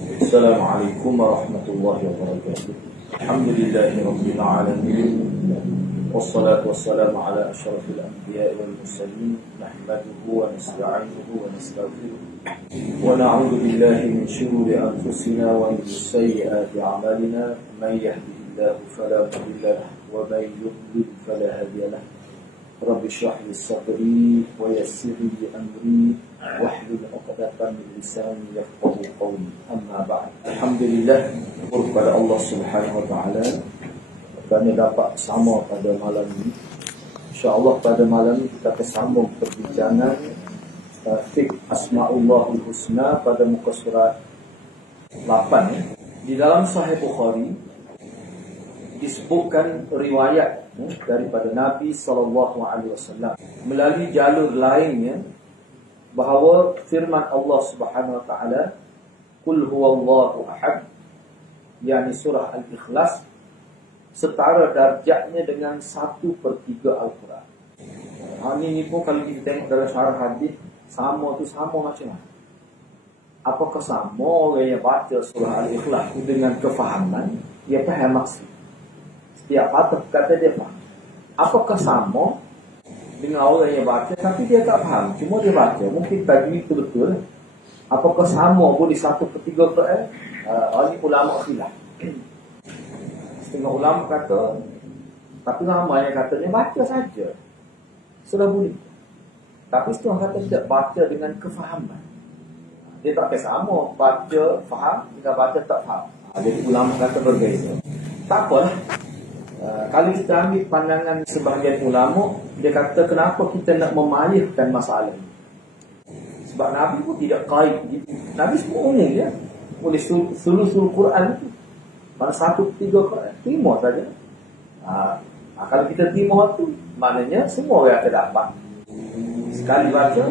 Assalamualaikum warahmatullahi wabarakatuh. Alhamdulillahi rabbil alamin. Wassalatu wassalamu ala asyrafil anbiya'i wal mursalin. Nahmaduhu wa nasta'inuhu wa nastaghfiruh. Wa na'udzu billahi min shururi anfusina wa min sayyiati a'malina. Man yahdihillahu fala mudilla lahu wa man yudlil fala hadiya lahu. Rabbi shrah li sadri wa yassir li amri wahlul 'uqdatam min lisani yafqahu qawli. Amma ba'd. Alhamdulillah, kepada Allah Subhanahu wa taala kerana dapat sama pada malam ini. Insya-Allah pada malam ini kita akan sambung perbincangan fiqh Asma'ullahul Husna pada muka surat 8. Di dalam Sahih Bukhari disebutkan riwayat daripada Nabi SAW melalui jalur lainnya bahawa firman Allah Subhanahu wa taala, "Qul huwallahu ahad", yakni surah Al-Ikhlas, setara darjatnya dengan 1/3 Al-Quran. Ini pun kalau kita tengok dalam syarah hadis, sama tu sama macam mana? Apakah sama orang yang baca surah Al-Ikhlas dengan kefahaman, dia faham maksud? Setiap kata dia faham. Apakah sama dengan orang yang baca tapi dia tak faham, cuma dia baca, mungkin tadi itu betul. Apakah sama boleh 1/3 Quran? Ini ulama khilaf. Setengah ulama kata, tapi ramai yang katanya baca saja sudah boleh. Tapi setengah kata tidak, baca dengan kefahaman. Dia tak sama baca faham dengan baca tak faham. Jadi ulama kata berbeza. Tak apalah. Kalau kita ambil pandangan sebahagian ulama, dia kata kenapa kita nak memayahkan masalah ini? Sebab Nabi pun tidak kait. Nabi semua umum ya. Boleh sulusul Quran itu. Mana 1/3 Quran, terima saja. Kalau kita terima tu, maknanya semua orang akan dapat. Sekali baca,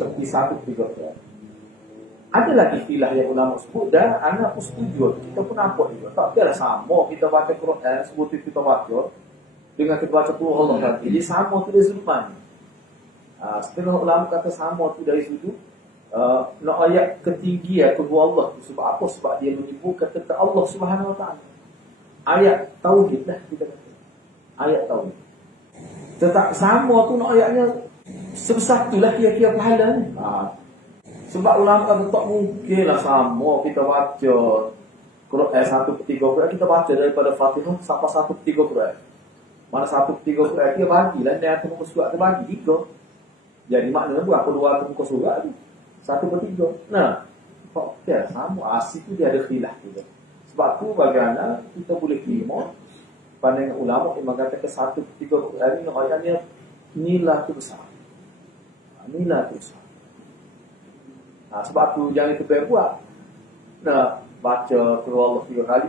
seperti 1/3 Quran. Ada lagi istilah yang ulama sebut, dan anak pun setuju. Kita pun nampak juga. Tak kira sama kita baca Quran, sebuti kita baca dengan kita baca Qul Allah tadi. Jadi sama tu dari sudut mana? Setengah ulama kata sama tu dari sudut nak ayat ketinggian kedua Allah. Sebab apa? Sebab dia menyebutkan tentang Allah Subhanahu wa taala. Ayat tauhid lah kita kata. Ayat tauhid. Tetap sama tu nak ayatnya sebesar itulah kira-kira pahala ni. Sebab ulama kata tak mungkinlah sama kita baca Quran 1/3 Quran, kita baca daripada Fatihah sampai 1/3 Quran. Mana 1/3 Quran dia bagilah dia atas muka surat tu bagi 3. Jadi maknanya berapa luar atas muka surat tu? 1/3. Nah, tak sama asal tu dia ada khilaf juga. Sebab tu bagaimana kita boleh terima pandangan ulama yang mengatakan 1/3 Quran ini ayatnya nilai tu besar. Nilai tu besar. Sebab tu jangan kita buat. Nak baca keluar Allah 3 kali,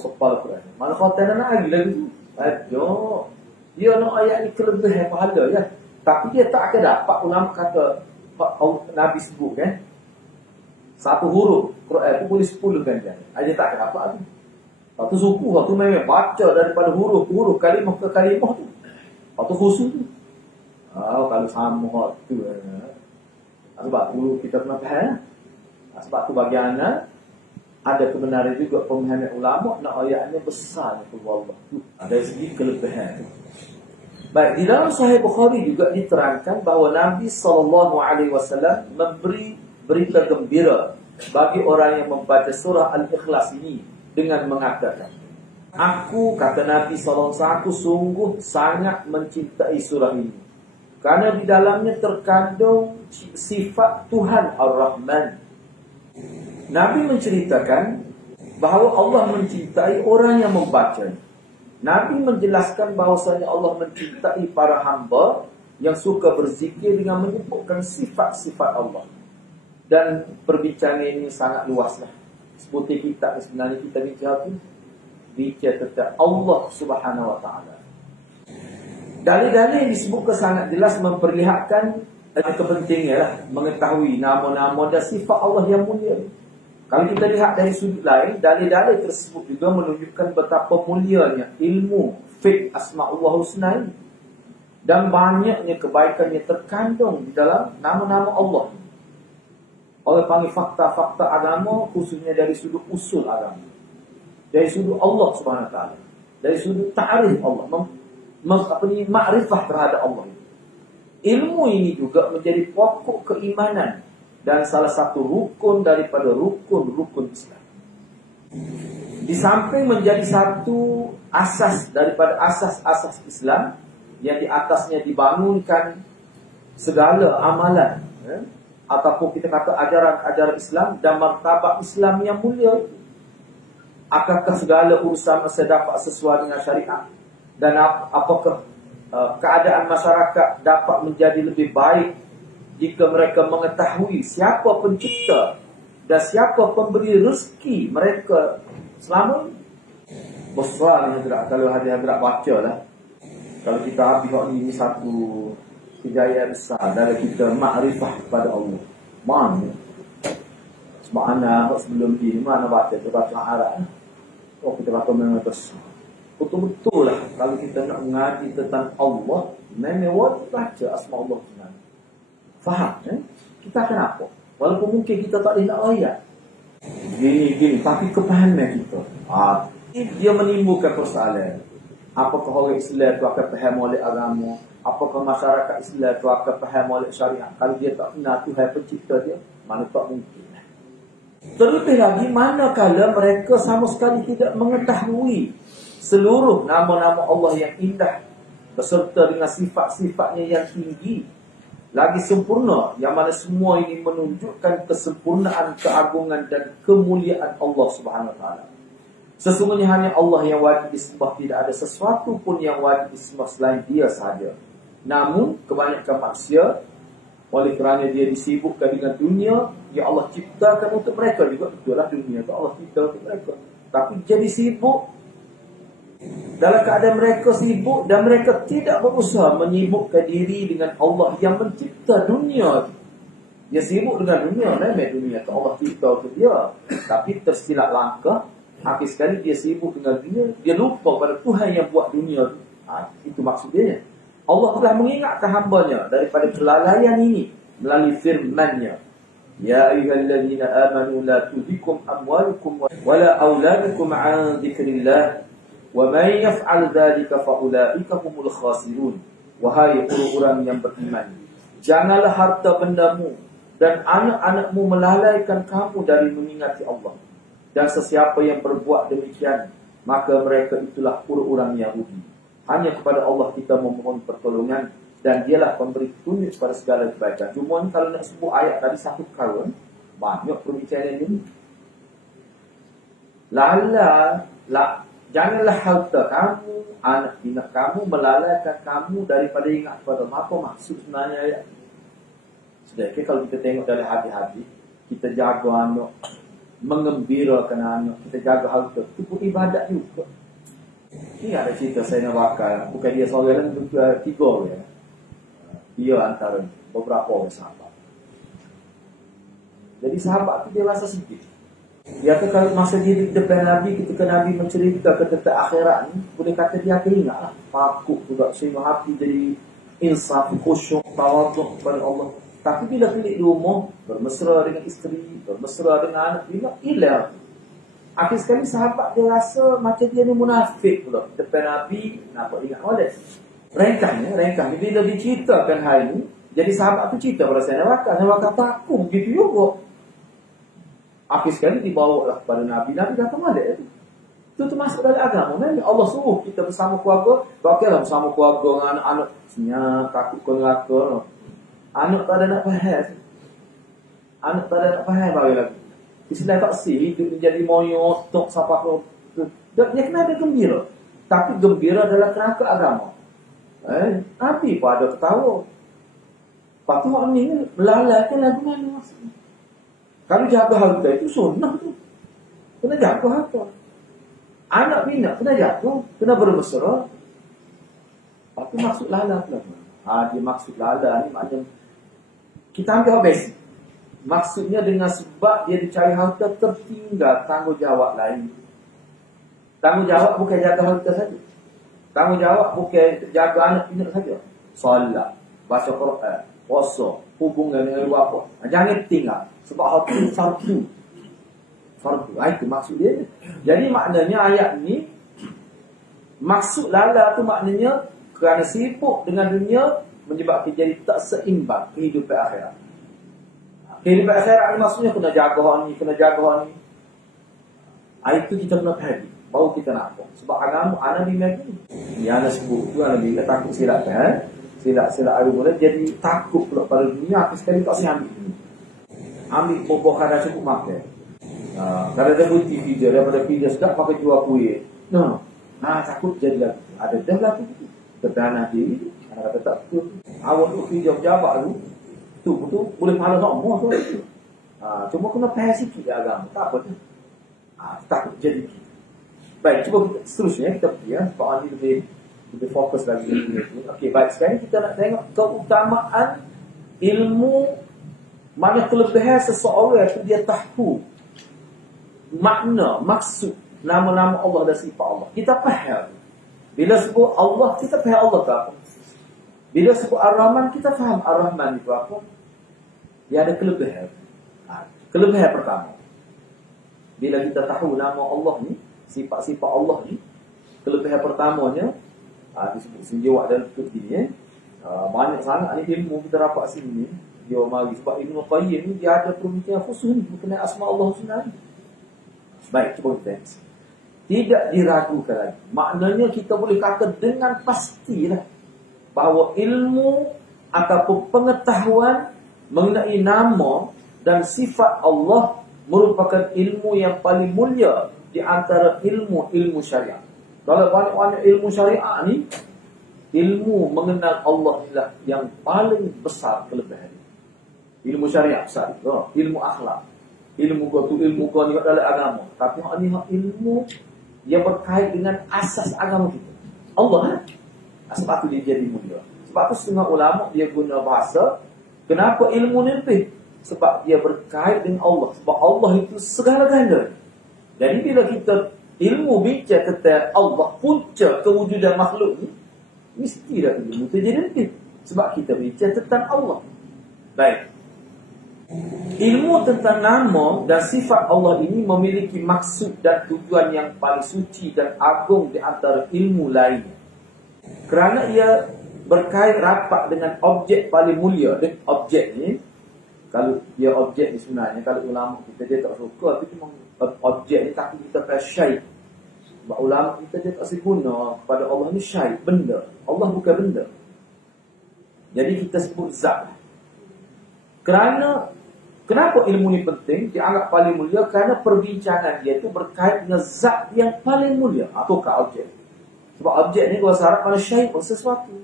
sepal Quran. Mana khawatir nak lagi tu? Aduh. Dia nak ayat ni kelebihan pahala ya. Tapi dia tak akan dapat ulama kata Nabi sebut kan. Satu huruf Quran tu boleh 10 ganjaran. Dia tak akan dapat tu. Lepas tu suku tu memang baca daripada huruf ke huruf, kalimah ke kalimah tu. Lepas tu khusus tu. Kalau sama tu sebab tu kita pernah faham. Sebab tu bagi anak ada kebenaran juga pemahaman ulama nak ayatnya besar tu Allah. Dari segi kelebihan. Baik, di dalam Sahih Bukhari juga diterangkan bahawa Nabi SAW memberi berita gembira bagi orang yang membaca surah Al-Ikhlas ini dengan mengatakan, "Aku," kata Nabi SAW, "aku sungguh sangat mencintai surah ini kerana di dalamnya terkandung sifat Tuhan Ar-Rahman." Nabi menceritakan bahawa Allah mencintai orang yang membaca. Nabi menjelaskan bahawasanya Allah mencintai para hamba yang suka berzikir dengan menyebutkan sifat-sifat Allah. Dan perbincangan ini sangat luaslah. Seperti kita sebenarnya kita bicara tentang Allah Subhanahu wa taala. Dalil-dalil disebutkan sangat jelas memperlihatkan kepentingan mengetahui nama-nama dan sifat Allah yang mulia. Kalau kita lihat dari sudut lain, dalil-dalil tersebut juga menunjukkan betapa mulianya ilmu fiqh Asma'ullah Husna ini. Dan banyaknya kebaikan yang terkandung di dalam nama-nama Allah. Orang panggil fakta-fakta agama khususnya dari sudut usul agama. Dari sudut Allah Subhanahu Wa Taala. Dari sudut ta'arif Allah. Makrifah terhadap Allah. Ilmu ini juga menjadi pokok keimanan dan salah satu rukun daripada rukun-rukun Islam. Di samping menjadi satu asas daripada asas-asas Islam yang di atasnya dibangunkan segala amalan, ataupun kita kata ajaran-ajaran Islam dan martabat Islam yang mulia. Akankah segala urusan masa dapat sesuai dengan syariat? Dan apakah keadaan masyarakat dapat menjadi lebih baik jika mereka mengetahui siapa pencipta dan siapa pemberi rezeki mereka selama ini? Besar ni Hadrat, kalau Hadrat baca lah. Kalau kita habis ini satu kejayaan besar dari kita makrifah kepada Allah. Mana? Sebab anak sebelum ini mana baca Arab. Oh, kita baca memang besar. Betul-betul lah kalau kita nak mengaji tentang Allah, memang wajib baca asma Allah. Faham? Kita akan apa? Walaupun mungkin kita tak boleh nak ayat. Gini, tapi kepahaman kita. Dia menimbulkan persoalan. Apakah orang Islam itu akan faham oleh agama? Apakah masyarakat Islam itu akan faham oleh syariat? Kalau dia tak kenal Tuhan pencipta dia, mana tak mungkin. Terlebih lagi, manakala mereka sama sekali tidak mengetahui seluruh nama-nama Allah yang indah beserta dengan sifat-sifatnya yang tinggi lagi sempurna, yang mana semua ini menunjukkan kesempurnaan, keagungan dan kemuliaan Allah Subhanahu Wa Taala. Sesungguhnya hanya Allah yang wajib disembah, tidak ada sesuatu pun yang wajib disembah selain Dia sahaja. Namun kebanyakan manusia oleh kerana dia disibukkan dengan dunia, ya Allah ciptakan untuk mereka juga, betul lah dunia itu Allah cipta untuk mereka, tapi jadi sibuk. Dalam keadaan mereka sibuk dan mereka tidak berusaha menyibukkan diri dengan Allah yang mencipta dunia. Dia sibuk dengan dunia, memang dunia itu Allah cipta untuk dia, tapi tersilap langkah. Akhir sekali dia sibuk dengan dunia, dia lupa pada Tuhan yang buat dunia. Itu maksudnya. Allah telah mengingatkan hambanya daripada kelalaian ini melalui firman-Nya. Ya ayyuhallazina amanu la tulhikum amwalukum wala auladukum an dzikrillah wa may yaf'al dzalika fa ulaika humul khasirun. Wahai orang-orang yang beriman, janganlah harta bendamu dan anak-anakmu melalaikan kamu dari mengingati Allah. Dan sesiapa yang berbuat demikian, maka mereka itulah orang-orang yang rugi. Hanya kepada Allah kita memohon pertolongan, dan Dialah pemberi petunjuk pada segala kebaikan. Cuma ni kalau nak sebut ayat tadi satu kali, banyak perbincangan ini. Janganlah harta kamu, anak bina kamu melalaikan kamu daripada ingat kepada Allah. Apa maksud sebenarnya ayat? Sedangkan kalau kita tengok dari hadis-hadis, kita jaga anak, mengembirakan anak, kita jaga harta, itu pun ibadat juga. Ini ada cerita saya nak bakal. Bukan dia seorang dan tiga ya. Dia antara beberapa orang sahabat. Jadi sahabat tu dia rasa sedih. Dia kata kalau masa dia di depan Nabi, ketika Nabi menceritakan tentang akhirat ni, boleh kata dia akan ingat lah. Takut juga sehingga hati jadi insaf, khusyuk, tawaduk kepada Allah. Tapi bila klik di rumah, bermesra dengan isteri, bermesra dengan anak, dia hilang. Akhir sekali sahabat dia rasa macam dia ni munafik pula. Depan Nabi, nampak ingat oleh. Rengkahnya. Bila diceritakan hal ini, jadi sahabat tu cerita pada saya bakal takut begitu juga. Akhir sekali dibawa lah kepada Nabi. Nabi kata malik itu. Itu termasuk dari agama. Nabi Allah suruh kita bersama keluarga. Bakal bersama keluarga dengan anak-anak. Senyap, takut ke neraka. Anak tak ada nak faham. Bagi lagi. Islam tak sih hidup menjadi moyot, tok siapa tu. Dia kena ada gembira. Tapi gembira dalam kerangka agama. Api pun ada ketawa. Lepas tu orang ni melalaikan lagu mana maksudnya. Kalau jaga harta itu sunnah tu. Kena jaga harta. Anak bina kena jaga, kena bermesra. Tapi maksud lala tu lah. Dia maksud lala ni maknanya kita ambil basic. Maksudnya dengan sebab dia dicari harta, tertinggal tanggungjawab lain. Tanggungjawab bukan jaga harta saja. Tanggungjawab bukan jaga anak pinak saja. Solat, baca Quran, puasa, hubungan dengan ibu bapa. Jangan tinggal. Sebab hak tu fardu. Fardu. Itu maksud dia. Jadi maknanya ayat ni, maksud lala tu maknanya kerana sibuk dengan dunia menyebabkan jadi tak seimbang kehidupan akhirat. Kehidupan akhirat ni maksudnya kena jaga hal ni, kena jaga hal ni. Itu kita kena faham. Baru kita nak apa. Sebab agama anak bimbing ni. Yang anak sebut tu anak bimbing takut silap kan. Silap ada boleh jadi takut pula pada dunia. Sekali tak saya ambil ni. Ambil boboh kadang cukup makan. Kalau ada putih video, daripada video sedap pakai jual kuih. No. Takut jadi lagi. Ada dah lah tu. Terdanah diri. Anak kata tak betul. Awal tu video pejabat tu. Tu betul. Boleh pahala nombor tu. Cuma kena faham sikit agama. Tak apa tu. Takut jadi kita. Baik, cuba kita seterusnya kita pergi ya. Sebab ini lebih fokus lagi. Okey, baik. Sekarang kita nak tengok keutamaan ilmu. Mana kelebihan seseorang itu dia tahu makna, maksud nama-nama Allah dan sifat Allah. Kita faham. Bila sebut Allah, kita faham Allah itu apa. Bila sebut Ar-Rahman, kita faham Ar-Rahman itu apa. Dia ada kelebihan. Kelebihan pertama, bila kita tahu nama Allah ni, sifat-sifat Allah ni, kelebihan pertamanya disebut sejawat dalam kutub ni. Banyak sangat ni ilmu kita dapat sini. Dia mari sebab Ibnu Qayyim ni dia ada perbincangan khusus ni mengenai asma Allah Husna ni. Baik, cuba kita tengok. Tidak diragukan lagi. Maknanya kita boleh kata dengan pastilah bahawa ilmu ataupun pengetahuan mengenai nama dan sifat Allah merupakan ilmu yang paling mulia di antara ilmu-ilmu syariat. Kalau banyak-banyak ilmu syariat ni, ilmu mengenal Allah inilah yang paling besar kelebihan. Ilmu syariat besar, ilmu akhlak, ilmu kau ni dalam agama. Tapi hak ni ilmu yang berkait dengan asas agama kita. Allah. Sebab tu dia jadi mulia. Sebab tu setengah ulama dia guna bahasa, kenapa ilmu ni lebih? Sebab dia berkait dengan Allah. Sebab Allah itu segala-galanya. Jadi bila kita ilmu bincang tentang Allah, punca kewujudan makhluk ni, mesti dah ilmu tu jadi lebih. Sebab kita bincang tentang Allah. Baik. Ilmu tentang nama dan sifat Allah ini memiliki maksud dan tujuan yang paling suci dan agung di antara ilmu lainnya. Kerana ia berkait rapat dengan objek paling mulia. Dan objek ni, kalau dia objek ni sebenarnya, kalau ulama kita dia tak suka, tapi memang objek ni takut kita pakai syait. Sebab ulama kita dia tak guna kepada Allah ni syait, benda. Allah bukan benda. Jadi kita sebut zat. Kenapa ilmu ni penting? Dianggap paling mulia kerana perbincangan dia tu berkait dengan zat yang paling mulia. Ataukah objek? Sebab objek ni bahasa Arab mana syait pun sesuatu.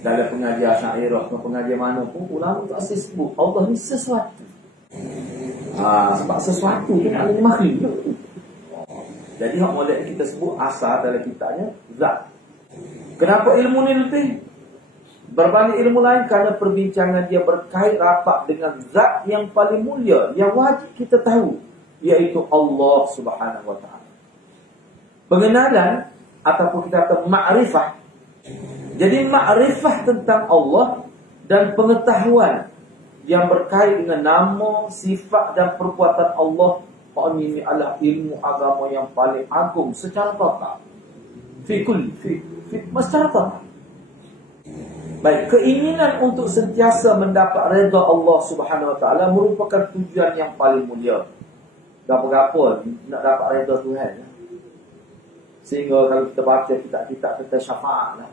Dalam pengajian Syairah atau pengajian mana pun, ulama tak sebut Allah ni sesuatu. Sebab sesuatu tu maknanya makhluk. Jadi hak molek kita sebut asal dalam kitabnya zat. Kenapa ilmu ni lebih berbanding ilmu lain? Kerana perbincangan dia berkait rapat dengan zat yang paling mulia, yang wajib kita tahu, iaitu Allah Subhanahu Wa Taala. Pengenalan ataupun kita kata ma'rifah. Jadi ma'rifah tentang Allah dan pengetahuan yang berkait dengan nama, sifat dan perbuatan Allah, ini adalah ilmu agama yang paling agung secara total. Secara total. Baik, keinginan untuk sentiasa mendapat redha Allah Subhanahu Wa Taala merupakan tujuan yang paling mulia. Gapo-gapo nak dapat redha Tuhan. Sehingga kalau kita baca kitab-kitab tentang syafaat lah,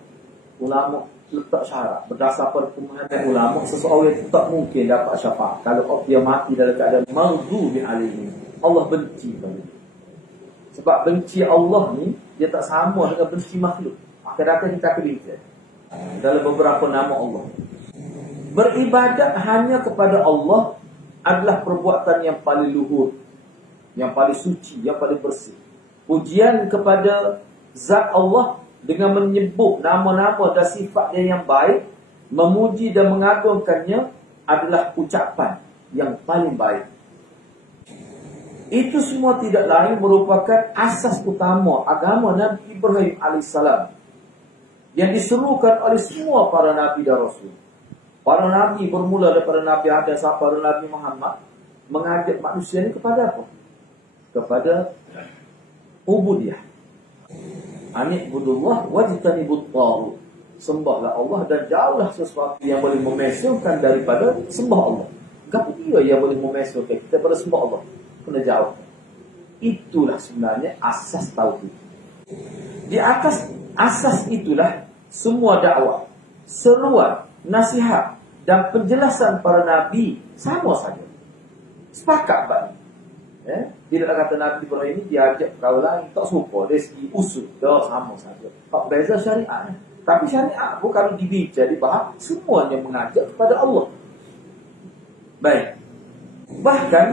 ulama letak syarat berdasar pemahaman ulama, seseorang itu tak mungkin dapat syafaat kalau dia mati dalam keadaan maghdubi alaihi. Allah benci pada dia. Sebab benci Allah ni dia tak sama dengan benci makhluk. Akhir-akhir kita akan bincang dalam beberapa nama Allah. Beribadat hanya kepada Allah adalah perbuatan yang paling luhur, yang paling suci, yang paling bersih. Pujian kepada zat Allah dengan menyebut nama-nama dan sifat dia yang baik, memuji dan mengagungkannya adalah ucapan yang paling baik. Itu semua tidak lain merupakan asas utama agama Nabi Ibrahim AS yang diserukan oleh semua para Nabi dan Rasul. Para Nabi bermula daripada Nabi Adam sampai Nabi Muhammad mengajak manusia ini kepada apa? Kepada ubudiyah. Ani'budullah wajtanibut taghut. Sembahlah Allah dan jauhlah sesuatu yang boleh memesuhkan daripada sembah Allah. Apa dia yang boleh memesuhkan kita daripada sembah Allah? Kena jauh. Itulah sebenarnya asas tauhid. Di atas asas itulah semua dakwah, seruan, nasihat dan penjelasan para nabi sama saja. Sepakat bagi. Bila kata Nabi Ibrahim ini diajak kau lain tak serupa dari segi usul, dah sama saja. Tak beza syariat. Tapi syariat pun kalau dibaca dibahas semuanya mengajak kepada Allah. Baik. Bahkan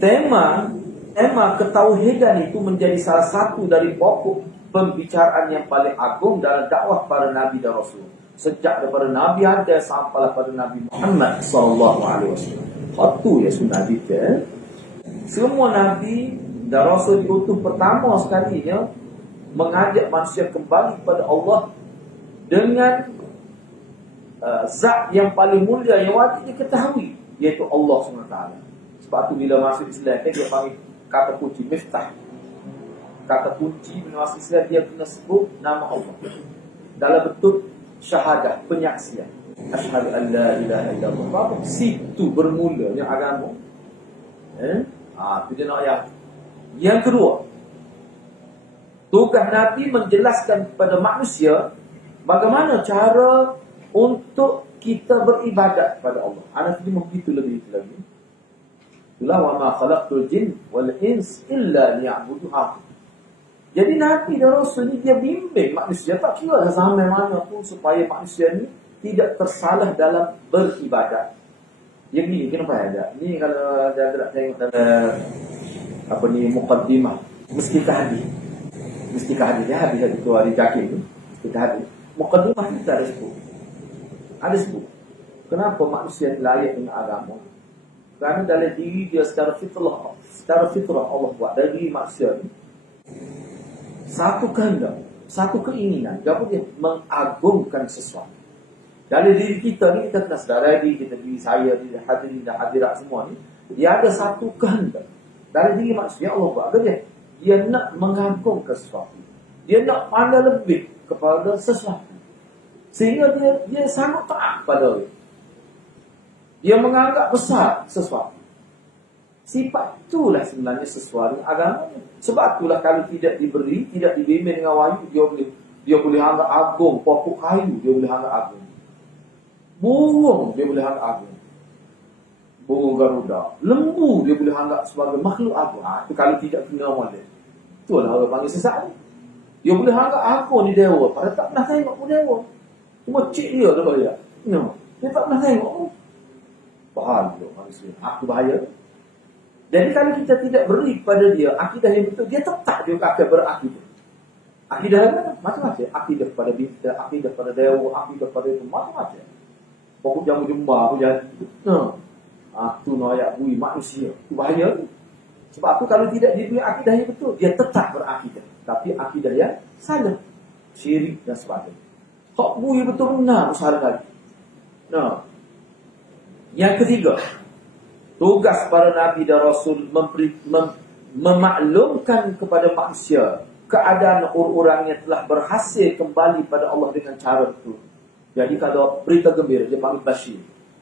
tema ketauhidan itu menjadi salah satu dari pokok pembicaraan yang paling agung dalam dakwah para nabi dan rasul. Sejak daripada Nabi Adam sampai pada Nabi Muhammad sallallahu alaihi wasallam. Satu ya sunnah kita. Semua nabi dan rasul diutus pertama sekalinya mengajak manusia kembali kepada Allah dengan zat yang paling mulia yang wajib diketahui, iaitu Allah SWT. Sebab tu bila masuk Islam dia panggil kata kunci miftah. Kata kunci bila masuk Islam dia kena sebut nama Allah dalam bentuk syahadah, penyaksian. Asyhadu an la ilaha illallah. Situ bermulanya agama. Itu dia nak ayat. Yang kedua, tugas Nabi menjelaskan kepada manusia bagaimana cara untuk kita beribadat kepada Allah. Anak ini begitu lebih lagi. Itulah wa ma khalaqtul jin wal ins illa liya'budun. Jadi Nabi dan Rasul ni dia bimbing manusia tak kira zaman mana pun supaya manusia ni tidak tersalah dalam beribadat. Yang ni kenapa ada? Ni kalau dia tak tengok dalam apa ni muqaddimah, mestikah hadis. Mestikah hadis dia habis itu hari Zakir tu. Kita hadis. Muqaddimah kita ada sebut. Ada sebut. Kenapa manusia layak dengan agama? Kerana dalam diri dia secara fitrah Allah buat dari diri manusia ni satu kehendak, satu keinginan, apa dia? Mengagungkan sesuatu. Dari diri kita ni kita kena sedar diri kita, diri saya, diri hadirin dan hadirat semua ni, dia ada satu kehendak. Dari diri manusia Allah buat apa dia? Dia nak mengagungkan sesuatu. Dia nak pandai lebih kepada sesuatu. Sehingga dia sangat taat pada dia. Dia menganggap besar sesuatu. Sifat itulah sebenarnya sesuatu agama. Sebab itulah kalau tidak diberi, tidak dibimbing dengan wahyu, dia boleh anggap agung. Pokok kayu dia boleh anggap agung. Burung dia boleh anggap agung. Burung Garuda. Lembu dia boleh anggap sebagai makhluk agung. Itu kalau tidak kenal model. Itulah orang panggil sesat. Dia boleh anggap agung ni dewa. Padahal tak pernah tengok pun dewa. Cuma cik dia tu dia. Dia tak pernah tengok pun. Bahaya manusia. Aku bahaya. Jadi kalau kita tidak beri kepada dia akidah yang betul, dia tetap dia akan berakidah. Akidah apa? Macam-macam. Akidah pada bintang, akidah pada dewa, akidah pada itu, macam-macam. Pokok jamu jembar pun jadi. Itu noyak bui manusia. Itu bahaya. Sebab tu kalau tidak diberi akidah yang betul, dia tetap berakidah. Tapi akidah yang salah. Syirik dan sebagainya. Hak bui betul benar usaha lagi. Yang ketiga, tugas para Nabi dan Rasul memaklumkan kepada manusia keadaan orang-orang yang telah berhasil kembali pada Allah dengan cara itu. Jadi kalau berita gembira, dia panggil Bashir.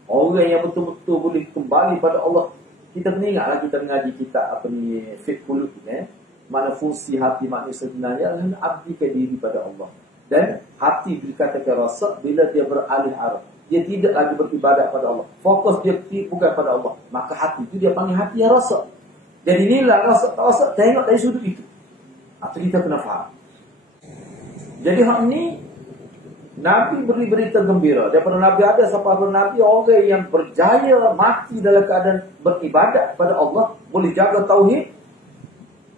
Orang yang betul-betul boleh kembali pada Allah. Kita kena ingatlah kita mengaji kitab apa ni, Fiqh Qulub ni. Mana fungsi hati manusia sebenarnya adalah abdikan diri pada Allah. Dan hati dikatakan rasa bila dia beralih arah. Dia tidak lagi beribadat pada Allah. Fokus dia bukan pada Allah. Maka hati itu dia panggil hati yang rasa. Jadi inilah rasa tak rasa. Tengok dari sudut itu. Itu kita kena faham. Jadi hak ni Nabi beri berita gembira. Daripada Nabi ada sampai pada Nabi, orang yang berjaya mati dalam keadaan beribadat kepada Allah, boleh jaga tauhid,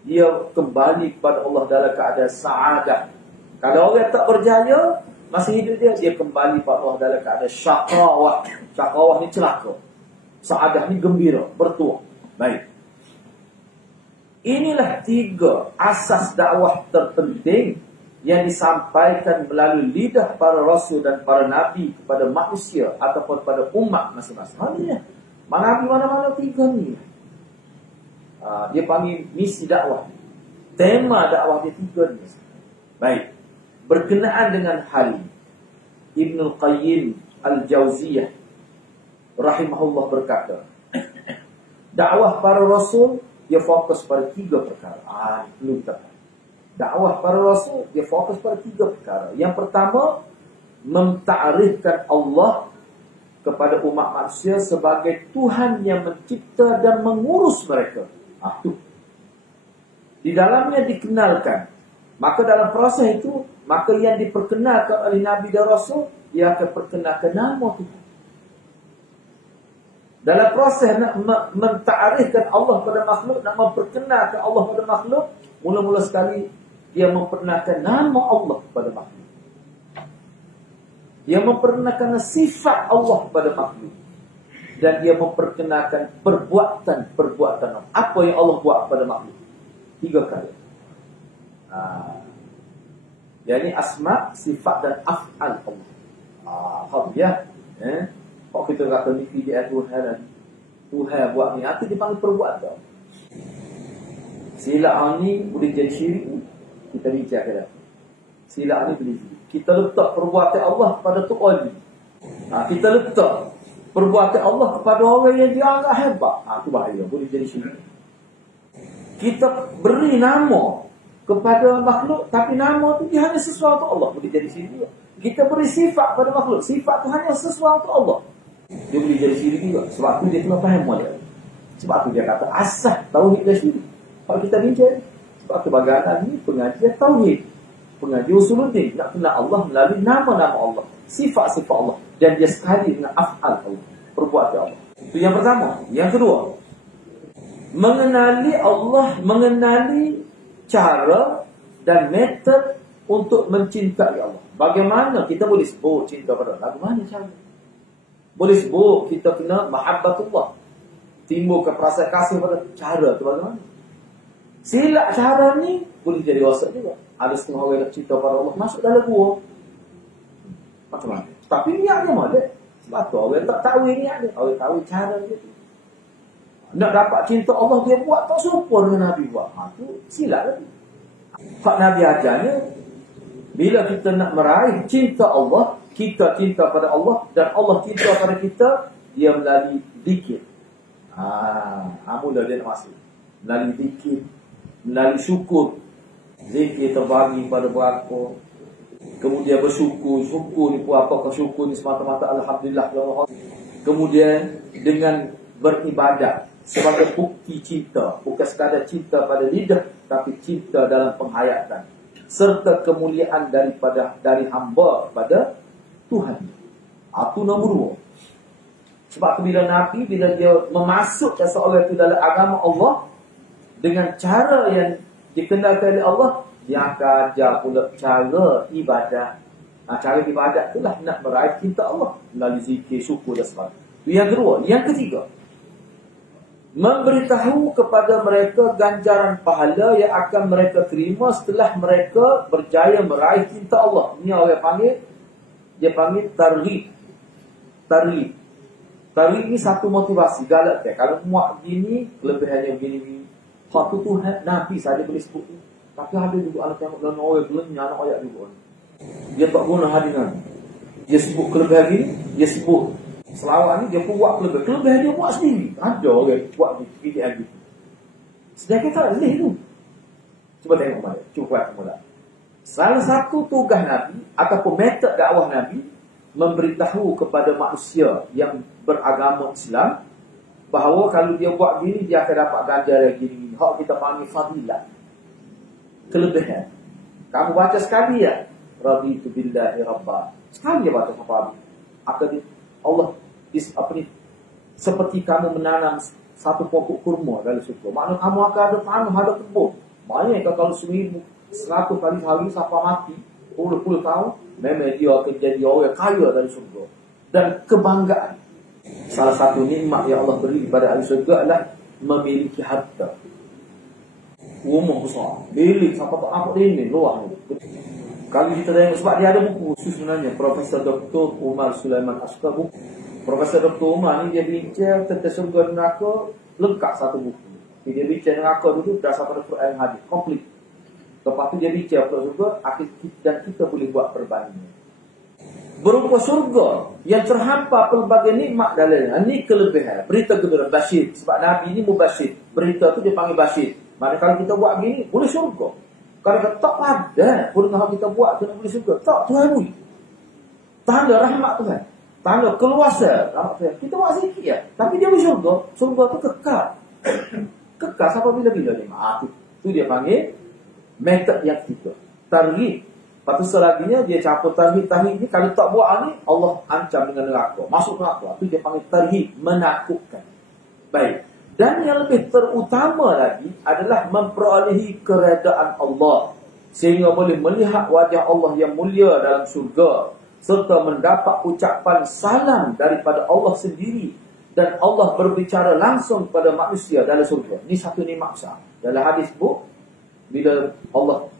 dia kembali kepada Allah dalam keadaan sa'adah. Kalau orang tak berjaya masih hidup dia kembali pada Allah dalam keadaan syaqawah. Syaqawah ni celaka. Sa'adah ni gembira, bertuah. Baik. Inilah 3 asas dakwah terpenting yang disampaikan melalui lidah para rasul dan para nabi kepada manusia ataupun pada umat masing-masing. Mana nabi mana-mana 3 ni. Dia panggil misi dakwah. Tema dakwah dia 3 ni. Baik. Berkenaan dengan hal Ibnul Qayyim Al-Jauziyah rahimahullah berkata, dakwah para rasul dia fokus pada 3 perkara. Belum tak. Dakwah para rasul dia fokus pada 3 perkara. Yang pertama, menta'rifkan Allah kepada umat manusia sebagai Tuhan yang mencipta dan mengurus mereka. Itu. Di dalamnya dikenalkan. Maka dalam proses itu, maka yang diperkenalkan oleh Nabi dan Rasul, ia akan perkenalkan nama Tuhan. Dalam proses nak menta'arifkan Allah pada makhluk, nak memperkenalkan Allah pada makhluk, mula-mula sekali dia memperkenalkan nama Allah kepada makhluk. Dia memperkenalkan sifat Allah kepada makhluk. Dan dia memperkenalkan perbuatan-perbuatan Allah. Apa yang Allah buat kepada makhluk. 3 kali. Yang ini asma, sifat dan af'al Allah. Faham ya? Kalau kita kata ni dia Tuhan buat ni, nanti dipanggil perbuatan. Silap ni boleh jadi syirik. Kita bincang dah. Silap ni boleh jadi. Kita letak perbuatan Allah kepada Tok Ali. Kita letak perbuatan Allah kepada orang yang dia anggap hebat. Itu bahaya. Boleh jadi syirik. Kita beri nama kepada makhluk, tapi nama tu dia hanya sesuai untuk Allah. Boleh jadi syirik juga. Kita beri sifat pada makhluk, sifat tu hanya sesuai untuk Allah. Dia boleh jadi syirik juga. Sebab tu dia kena faham dia. Sebab tu dia kata asas tauhid dan syirik. Kalau kita bincang, sebab tu bagaimana ni pengajian tauhid, pengajian usuluddin, nak kenal Allah melalui nama-nama Allah, sifat-sifat Allah, dan dia sekali dengan af'al Allah, perbuatan Allah. Itu yang pertama. Yang kedua, mengenali Allah, mengenali cara dan metod untuk mencintai Allah. Bagaimana kita boleh sebut cinta pada Allah? Bagaimana cara? Boleh sebut kita kena mahabbatullah, timbul ke perasaan kasih pada cara tu bagaimana? Silap cara ni boleh jadi rosak juga. Ada setengah orang nak cinta pada Allah masuk dalam gua. Macam mana? Tapi niatnya mana? Sebab tu orang tak tahu niat dia. Orang tahu cara dia. Nak dapat cinta Allah dia buat tak serupa dengan Nabi buat. Tu silap lagi. Hak Nabi ajarnya, bila kita nak meraih cinta Allah, kita cinta pada Allah dan Allah cinta pada kita, dia melalui zikir. Mula dia nak masuk. Melalui zikir, melalui syukur. Zikir terbagi pada berapa. Kemudian bersyukur. Syukur ni pun apakah syukur ni semata-mata alhamdulillah. Kemudian dengan beribadat sebagai bukti cinta, bukan sekadar cinta pada lidah, tapi cinta dalam penghayatan, serta kemuliaan dari hamba kepada Tuhan. Itu nombor 2. Sebab tu bila Nabi, bila dia memasukkan seorang itu dalam agama Allah dengan cara yang dikenalkan oleh Allah, dia akan ajar pula cara ibadat. Cara ibadat itulah nak meraih cinta Allah melalui zikir, syukur dan sebagainya. Yang kedua. Yang ketiga, memberitahu kepada mereka ganjaran pahala yang akan mereka terima setelah mereka berjaya meraih cinta Allah. Ini orang panggil, dia panggil targhib. Targhib ni satu motivasi, galak dia. Kalau muak gini, kelebihannya begini-begini. Waktu tu Nabi saja boleh sebut. Tapi ada juga anak tengok dalam orang belanja anak ayat juga. Dia tak guna hadiran. Dia sebut kelebihan gini, dia sebut selawat ni, dia pun buat kelebihan. Kelebihan dia buat sendiri. Ada orang buat gitu. Sedangkan tak boleh tu. Cuba tengok mana. Cuba buat mula. Salah satu tugas Nabi ataupun metod dakwah Nabi, memberitahu kepada manusia yang beragama Islam bahawa kalau dia buat gini, dia akan dapat ganjaran gini-gini. Hak kita panggil fadilah, kelebihan. Kamu baca sekali ya, raditu billahi rabba. Sekali dia baca apa? Akan Allah seperti kamu menanam satu pokok kurma dalam syurga. Maknanya kamu akan ada tanam, ada kebun. Maknanya kalau 1,000 kali sehari siapa mati, puluh-puluh tahun, memang dia akan jadi orang kaya dalam syurga. Dan kebanggaan. Salah satu nikmat yang Allah beri kepada ahli syurga adalah memiliki harta. Rumah besar, bilik sampai tak nampak ini luar ni. Kalau kita tengok, sebab dia ada buku khusus sebenarnya, Profesor Dr. Umar Sulaiman Ashkar. Profesor Dr. Umar ni dia bincang tentang surga dan neraka lengkap satu buku. Dia bincang neraka dulu berdasar pada Quran hadis komplit. Lepas tu dia bincang pada surga dan kita boleh buat perbandingan. Berupa surga yang terhampar pelbagai nikmat dalamnya. Ini kelebihan. Berita gembira Bashir. Sebab Nabi ini mubashir. Berita tu dia panggil Bashir. Maknanya kalau kita buat begini, boleh surga. Kalau kita tak ada pun kalau kita buat kena boleh surga. Tak, Tuhan boleh. Tanda rahmat Tuhan. Tanda keluasa rahmat Tuhan. Kita buat sikit ya. Tapi dia boleh surga. Surga tu kekal. Kekal sampai bila-bila ni. Tu dia panggil metod yang ketiga. Targhib. Lepas tu selaginya dia campur targhib ni. Kalau tak buat ni, Allah ancam dengan neraka. Masuk neraka. Itu dia panggil targhib. Menakutkan. Baik. Dan yang lebih terutama lagi adalah memperolehi keredaan Allah. Sehingga boleh melihat wajah Allah yang mulia dalam syurga. Serta mendapat ucapan salam daripada Allah sendiri. Dan Allah berbicara langsung kepada manusia dalam syurga. Ini satu nikmat besar. Dalam hadis bu, bila Allah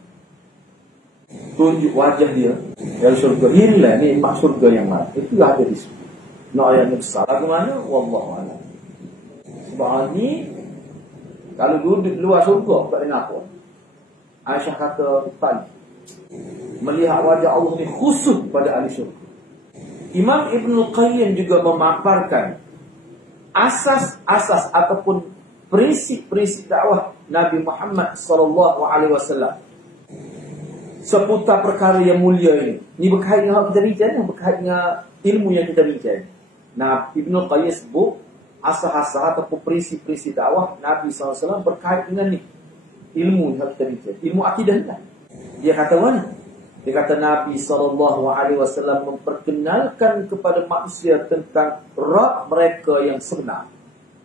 tunjuk wajah dia dalam syurga, inilah nikmat syurga yang mana. Itu ada di situ. Nak ayat besar. Lagu mana? Wallahualam. Sebab ni kalau duduk luar surga tak dengar apa. Aisyah kata tadi melihat wajah Allah ni khusus pada ahli syurga. Imam Ibn Qayyim juga memaparkan asas-asas ataupun prinsip-prinsip dakwah Nabi Muhammad SAW seputar perkara yang mulia ini. Ini berkait dengan kita bincang, berkait dengan ilmu yang kita bincang. Nah, Ibn Qayyim sebut asas-asas ataupun prinsip-prinsip dakwah Nabi SAW berkait dengan ni. Ilmu yang kita bincang. Ilmu akidah lah. Dia kata mana? Dia kata Nabi SAW memperkenalkan kepada manusia tentang Rabb mereka yang sebenar.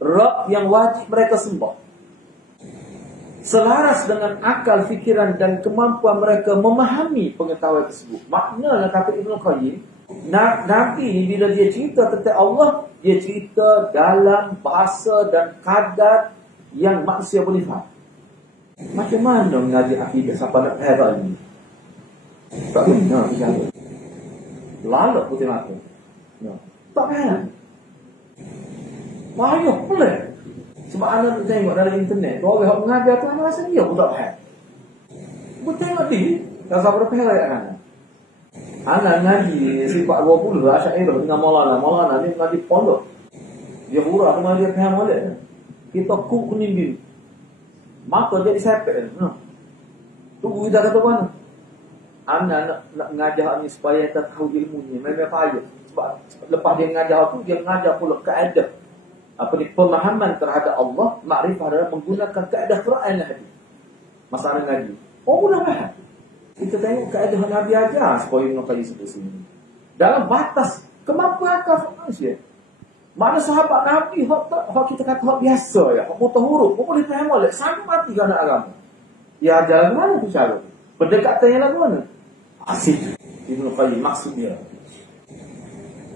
Rabb yang wajib mereka sembah. Selaras dengan akal, fikiran dan kemampuan mereka memahami pengetahuan tersebut. Maknanya kata Ibn Qayyim, Nabi ni bila dia cerita tentang Allah, dia cerita dalam bahasa dan kadar yang manusia boleh faham. Macam mana mengaji akidah siapa nak faham ini? Tak benar bicara. Lalu putih mata. Tak faham. Banyak pula. Sebab anak tengok dalam internet, orang yang mengajar tu anak rasa dia pun tak faham. Pun tengok dia, tak siapa dah faham kan? Anak ngaji sifat 20 Asy'ariyah dengan Maulana ni ngaji pondok. Dia hurah dengan dia faham molek. Kita kuk kuning biru. Mata jadi sepet. Tunggu kita kata mana? Anak nak ngajar ni supaya kita tahu ilmunya. Memang payah. Sebab lepas dia ngajar tu, dia ngajar pula kaedah. Apa ni? Pemahaman terhadap Allah, makrifah adalah menggunakan kaedah Quran lah hadis. Masalah ngaji. Oh, dah faham. Kita tengok kaedah Nabi ajar supaya Ibn Qayyim sebut sini. Dalam batas kemampuan akal manusia. Mana sahabat Nabi hak kita kata hak biasa ya, hak buta huruf, pun boleh faham oleh sampai mati kerana agama. Ya ajar lagu mana tu cara? Pendekatannya lagu mana? Asyik Ibn Qayyim maksud dia.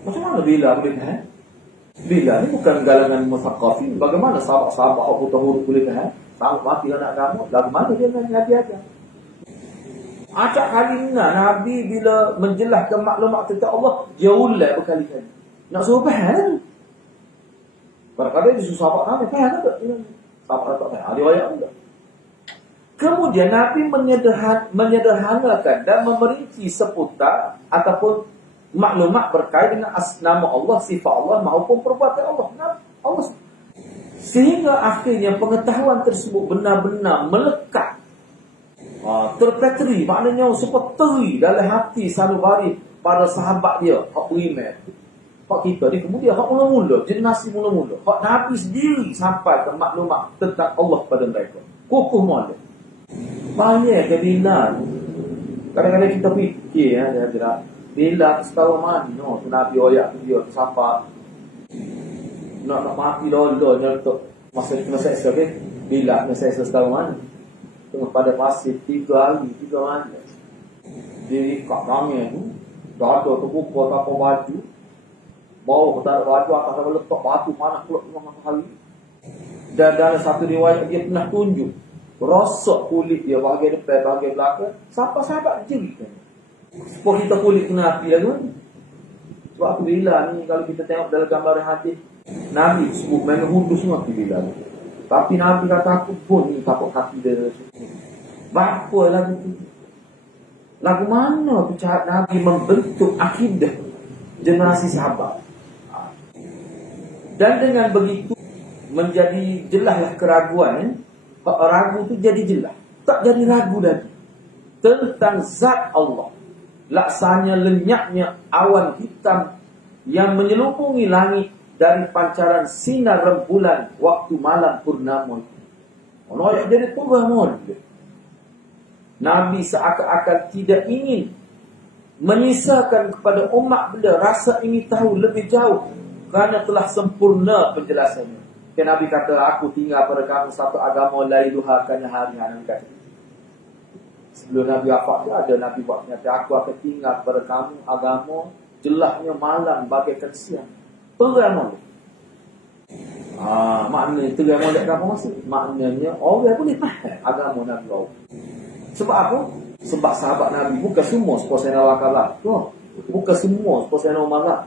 Macam mana bila boleh faham? Bila ni bukan galangan muthaqafin. Bagaimana sahabat-sahabat hak buta huruf boleh faham? Sampai mati kerana agama. Lagu mana dia Nabi ajar? Acak kali ni Nabi bila menjelaskan maklumat tentang Allah, dia ulang berkali-kali. Nak suruh faham. Kadang-kadang dia suruh sahabat Nabi faham tak? Sahabat tak faham. Dia ayat juga. Kemudian Nabi menyederhanakan dan memerinci seputar ataupun maklumat berkait dengan nama Allah, sifat Allah maupun perbuatan Allah. Sehingga akhirnya pengetahuan tersebut benar-benar melekat. Terpatri, maknanya seperti dalam hati sanubari pada sahabat dia, hak beriman. Hak kita ni kemudian hak mula-mula, generasi mula-mula. Hak Nabi sendiri sampai ke maklumat tentang Allah pada mereka. Kukuh mula. Banyak ke bila kadang-kadang kita fikir bila setahu mana tu Nabi oyak tu dia siapa nak mati dulu untuk masa esok bila masa esok setahu mana tengah pada pasir 3 hari 3 malam diri kat ramai tu dada tu buka tak apa baju bawah tak ada baju atas ada letak batu panas keluar tengah matahari. Dan dalam satu riwayat dia pernah tunjuk rosok kulit dia bahagian depan bahagian belakang sampai sahabat jerikan. Sebab kita kulit kena api lagi mana? Sebab aku bila ni, kalau kita tengok dalam gambar hadis, Nabi sebut memang hudu semua aku bila. Tapi Nabi kata aku pun ni tapak kaki dia. Berapa lagu tu? Lagu mana tu cara Nabi membentuk akidah generasi sahabat? Dan dengan begitu menjadi jelaslah keraguan. Ragu tu jadi jelas. Tak jadi ragu lagi tentang zat Allah. Laksanya lenyapnya awan hitam yang menyelupungi langit dari pancaran sinar rembulan waktu malam purnama. Ono yang jadi tubah mon. Nabi seakan-akan tidak ingin menyisakan kepada umat beliau rasa ingin tahu lebih jauh kerana telah sempurna penjelasannya. Kan Nabi kata, aku tinggal pada kamu satu agama lailuha kana harian. Kata sebelum Nabi wafat ada Nabi buat nyata, aku akan tinggal pada kamu agama jelahnya malam bagaikan siang. Terang malam. Maknanya terang malam apa maksud? Maknanya orang boleh faham agama Nabi Allah. Sebab apa? Sebab sahabat Nabi bukan semua sepuasana wakalah. Bukan semua sepuasana malah.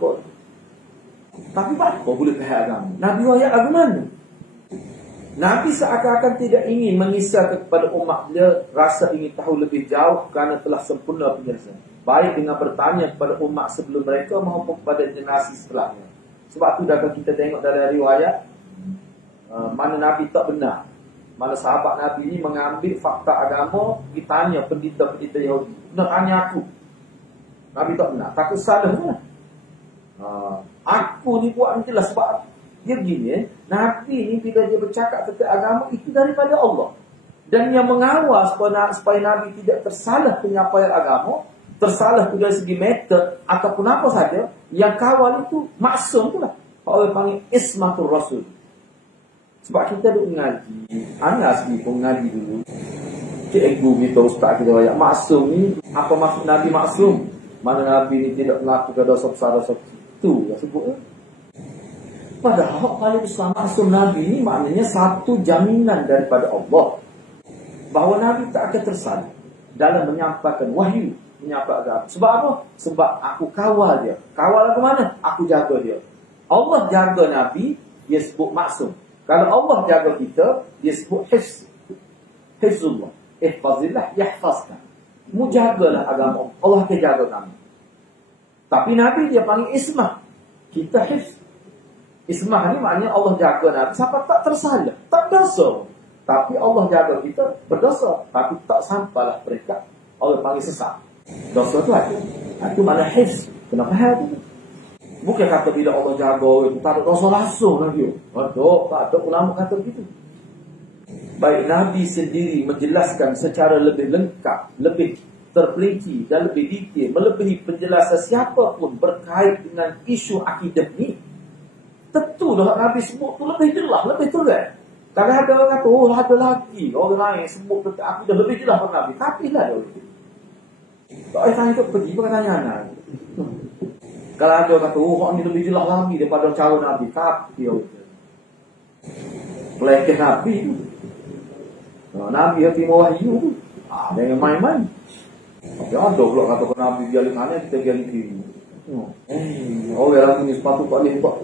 Tapi apa boleh faham agama? Nabi ayat agama mana? Nabi seakan-akan tidak ingin mengisahkan kepada umat dia rasa ingin tahu lebih jauh kerana telah sempurna penjelasan. Baik dengan bertanya kepada umat sebelum mereka maupun kepada generasi setelahnya. Sebab tu dah kita tengok dari riwayat mana Nabi tak benar. Mana sahabat Nabi ni mengambil fakta agama, ditanya pendeta-pendeta Yahudi. Nak tanya aku. Nabi tak benar. Takut salah mana? Aku ni buat ni jelas sebab dia begini, Nabi ni bila dia bercakap tentang agama itu daripada Allah. Dan yang mengawal supaya Nabi tidak tersalah penyampaian agama, tersalah dari segi metode ataupun apa saja, yang kawal itu maksum tu lah. Orang panggil ismatul rasul. Sebab kita duk ngaji, anak sendiri pun ngaji dulu. Cikgu kita, ustaz kita banyak maksum ni, apa maksud Nabi maksum? Mana Nabi ni tidak melakukan dosa besar, dosa itu yang sebut. Padahal kalau Islam maksum Nabi ini maknanya satu jaminan daripada Allah bahawa Nabi tak akan tersalah dalam menyampaikan wahyu, menyampaikan agama. Sebab apa? Sebab aku kawal dia. Kawal ke mana? Aku jaga dia. Allah jaga Nabi, dia sebut maksum. Kalau Allah jaga kita, dia sebut hifz. Hifzullah. Ihfazillah, yahfazkan. Mu jagalah agama Allah akan jaga kamu. Tapi Nabi dia panggil ismah. Kita hifz. Ismah ni maknanya Allah jaga Nabi sampai tak tersalah, tak dosa. Tapi Allah jaga kita berdosa, tapi tak sampailah mereka Allah panggil sesat. Dosa tu ada. Itu makna hifz. Kenapa hal tu? Bukan kata bila Allah jaga itu tak ada dosa langsung Nabi. Tak ada ulama kata begitu. Baik Nabi sendiri menjelaskan secara lebih lengkap, lebih terperinci dan lebih detail, melebihi penjelasan siapa pun berkait dengan isu akidah ni. Tentu dah Nabi sebut tu lebih jelas, lebih terang. Kadang ada orang kata, oh ada lagi orang lain sebut tentang aku dah lebih jelas pada Nabi. Tapi lah dia itu. Tak payah tanya tu pergi, bukan tanya anak. Kalau ada orang kata, oh orang ni lebih jelas lagi daripada cara Nabi. Tapi dia itu. Pelekeh Nabi tu. Nabi yang terima wahyu tu. Jangan main-main. Tapi ada pula kata Nabi biar kanan, kita biar kiri. Orang lagi ni sepatu tak boleh buat.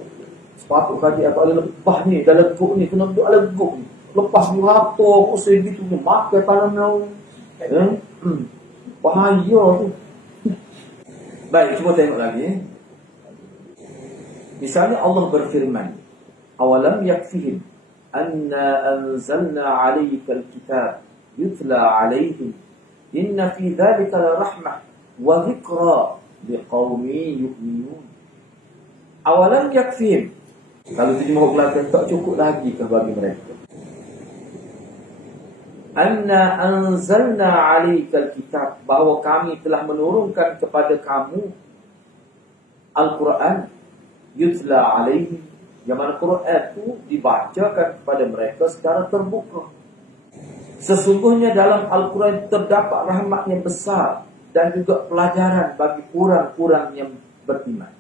Sepatu kaki atau ada lepas ni, dah leguk ni, kena duduk leguk ni. Lepas ni apa, pusing gitu ni, makan tangan kau. Bahaya tu. Baik, cuba tengok lagi. Misalnya Allah berfirman, awalam yakfihim anna anzalna 'alaikal kitab yutla 'alaihim inna fi dhalika la rahmah wa dhikra liqaumin yu'minun. Awalam yakfihim. Kalau terjemah Kelantan tak cukup lagi ke bagi mereka. Anna anzalna 'alaikal kitab, bahawa kami telah menurunkan kepada kamu Al-Quran, yutla 'alaihim, yang mana Quran itu dibacakan kepada mereka secara terbuka. Sesungguhnya dalam Al-Quran terdapat rahmat yang besar dan juga pelajaran bagi orang-orang yang beriman.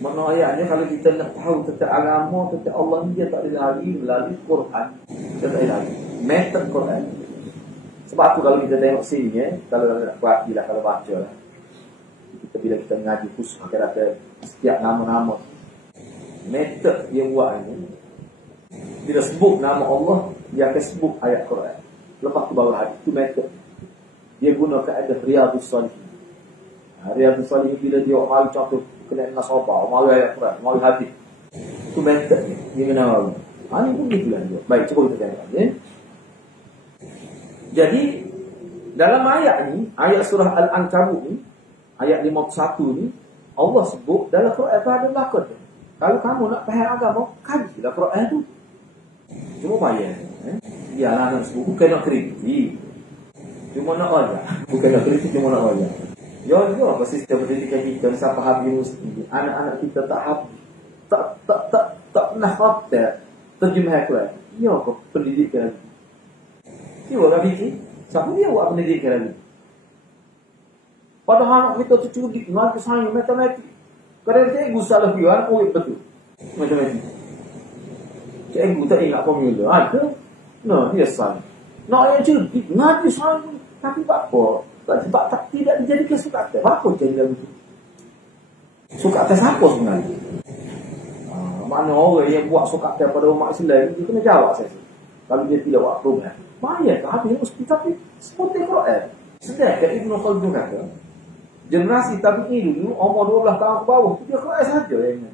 Mana ayatnya kalau kita nak tahu tentang agama, tentang Allah ni, dia tak ada lagi melalui Quran. Dia tak ada lagi metode Quran. Sebab tu kalau kita tengok sini kalau nak buat bila kalau baca lah. Kita bila kita mengaji khusus kata setiap nama-nama metod dia buat ni, bila sebut nama Allah, dia akan sebut ayat Quran. Lepas tu baru hadis. Itu metod. Dia guna kaedah Riyadhus Shalihin. Riyadhus Shalihin bila dia mari contoh kena nasabah, mari ayat Quran, mari hadis. Itu metod ni. Dia kena ini pun gitulah dia. Baik, cuba kita tengok. Jadi dalam ayat ni, ayat surah Al-Ankabut ni, ayat 51 ni, Allah sebut dalam Quran tu ada lakon. Kalau kamu nak faham agama, kajilah Quran tu. Cuma payah. Biarlah nak sebut, bukan nak kritik. Cuma nak ajar. Bukan nak kritik, cuma nak ajar. Ya, apa sistem pendidikan kita, siapa habis universiti, anak-anak kita tak habis. Tak pernah khabar terjemah Quran. Ya, apa pendidikan lagi? Dia buat fikir. Siapa dia buat pendidikan lagi? Padahal anak kita tu cerdik, mengaku sains, matematik. Kadang cikgu salah biar, anak betul. Matematik. Cikgu tak ingat formula. Ada. No, dia salah. Nak yang cerdik, ngaji sains. Tapi apa? Sebab tidak dijadikan sukatan. Apa jadi lagu tu? Sukatan siapa sebenarnya? Mana orang yang buat sukatan pada umat Islam, dia kena jawab saya. Kalau dia tidak buat program. Bayar ke habis mesti, tapi seperti Quran. Sedangkan Ibn Khaldun kata, generasi tabi'in dulu umur 12 tahun ke bawah tu dia Quran saja yang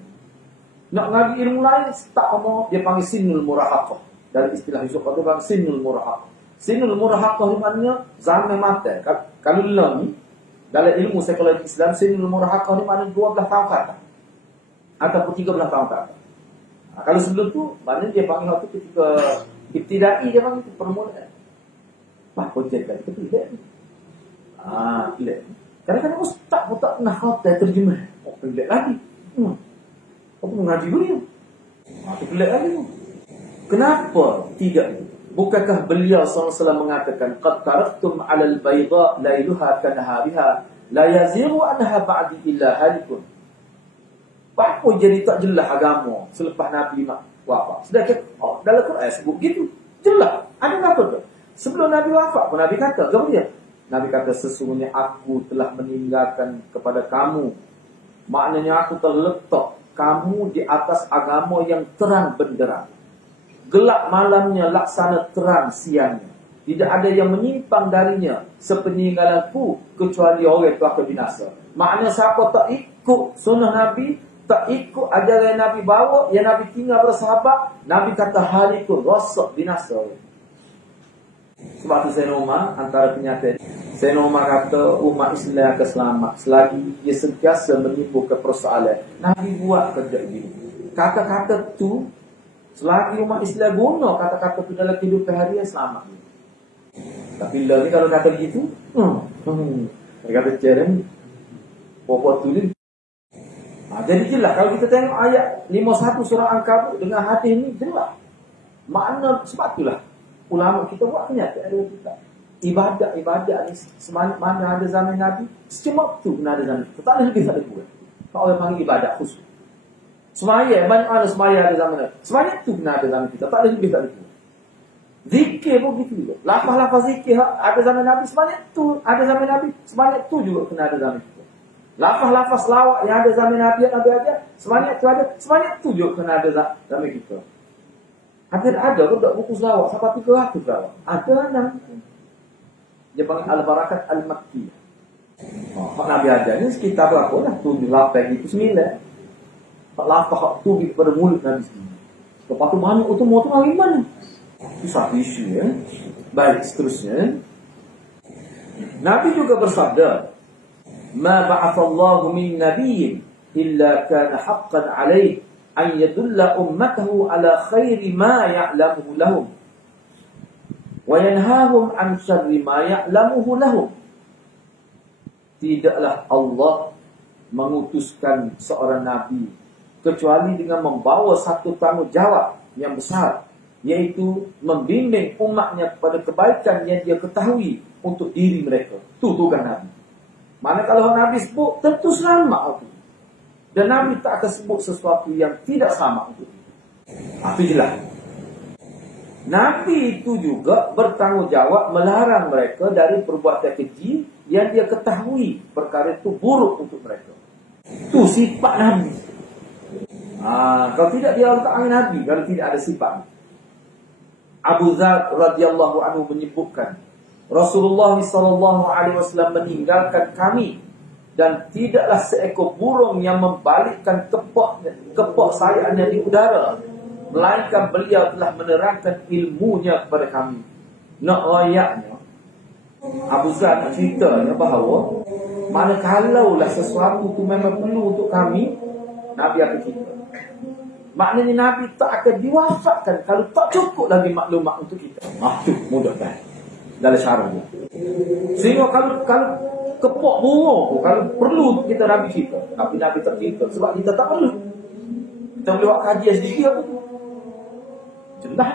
nak ngaji ilmu lain tak umur, dia panggil sinul murahaqah. Dari istilah Yusuf kata panggil sinul murahaqah. Sinul murahaqah ni maknanya zaman mata. Kalau dulu ni dalam ilmu psikologi Islam, sinul murahaqah ni maknanya 12 tahun ke atas ataupun 13 tahun ke atas. Kalau sebelum tu maknanya dia panggil waktu ketika ibtidai, dia panggil itu permulaan. Wah, kocek kan kita pilih. Pilih. Kadang-kadang ustaz pun tak pernah khabar terjemah. Oh, pilih lagi. Apa mengaji dulu? Pilih lagi. Kenapa tidak? Bukankah beliau SAW mengatakan qad taraktum 'alal bayda lailuha kanahariha la yaziru anha ba'di illa halikun. Apa jadi tak jelas agama selepas Nabi wafat? Sedangkan dalam Quran sebut gitu. Jelas. Ada kata tu. Sebelum Nabi wafat pun Nabi kata, kemudian Nabi kata sesungguhnya aku telah meninggalkan kepada kamu. Maknanya aku terletak kamu di atas agama yang terang benderang. Gelap malamnya laksana terang siangnya. Tidak ada yang menyimpang darinya sepeninggalanku kecuali orang yang telah binasa. Maknanya siapa tak ikut sunnah Nabi, tak ikut ajaran Nabi bawa, yang Nabi tinggal bersahabat, Nabi kata halikun, rosak, binasa. Sebab tu Sayyidina Umar, antara penyataan Sayyidina Umar kata umat Islam akan selamat selagi dia sentiasa menimbulkan persoalan. Nabi buat kerja begini. Kata-kata tu, selagi umat Islam guna kata-kata tu dalam kehidupan harian, selamat. Tapi bila ni kalau kata begitu, dia kata cereng, popot tu ni. Jadi jelas kalau kita tengok ayat 51 surah Ankabut dengan hadis ni jelas. Makna sebab itulah ulama kita buat kenyataan ada kita. Ibadat ni mana ada zaman Nabi, semua tu kena ada zaman. Tak ada lebih, tak ada kurang. Kalau orang panggil ibadat khusus. Semaya, mana semaya ada zaman Nabi. Semaya tu kena ada zaman kita, tak ada lebih, tak ada kurang. Zikir pun gitu juga. Lafaz-lafaz zikir ada zaman Nabi, semaya tu ada zaman Nabi, semaya tu juga kena ada zaman kita. Lafaz-lafaz selawat yang ada zaman Nabi yang Nabi ajar, sebanyak tu ada, sebanyak tu juga kena ada zaman kita. Ada pun tak buku selawat sampai 300 selawat. Ada nanti. Dia panggil Al-Barakat Al-Makkiyah. Hak Nabi ajar ni sekitar berapa lah? 7, 8, itu 9. Hak lafaz tu pada mulut Nabi sendiri. Lepas tu mana tu mau tu hari mana? Itu satu isu ya. Baik, seterusnya. Nabi juga bersabda, ما بعث الله من نبي إلا كان حقا عليه أن يدل أمته على خير ما يعلمه لهم وينهاهم عن شر ما يعلمه لهم. Tidaklah Allah mengutuskan seorang Nabi kecuali dengan membawa satu tanggungjawab yang besar, yaitu membimbing umatnya kepada kebaikan yang dia ketahui untuk diri mereka. Itu tugas Nabi. Mana kalau Nabi sebut, tentu selamat itu. Dan Nabi tak akan sebut sesuatu yang tidak selamat itu. Itu jelas. Nabi itu juga bertanggungjawab melarang mereka dari perbuatan keji yang dia ketahui perkara itu buruk untuk mereka. Itu sifat Nabi. Kalau tidak dia tak angin Nabi, kalau tidak ada sifat. Abu Dzar radhiyallahu anhu menyebutkan, Rasulullah SAW meninggalkan kami dan tidaklah seekor burung yang membalikkan kepok sayapnya di udara, melainkan beliau telah menerangkan ilmunya kepada kami. Nak ayatnya, Abu Dzar nak ceritanya bahawa manakala sesuatu itu memang perlu untuk kami, Nabi akan cerita. Maknanya Nabi tak akan diwafatkan kalau tak cukup lagi maklumat untuk kita. Itu mudah kan dalam syarahnya. Sehingga kalau kepok burung, kalau perlu kita Nabi cerita, tapi Nabi tak cerita sebab kita tak perlu. Kita boleh buat kajian sendiri apa tu. Jelas.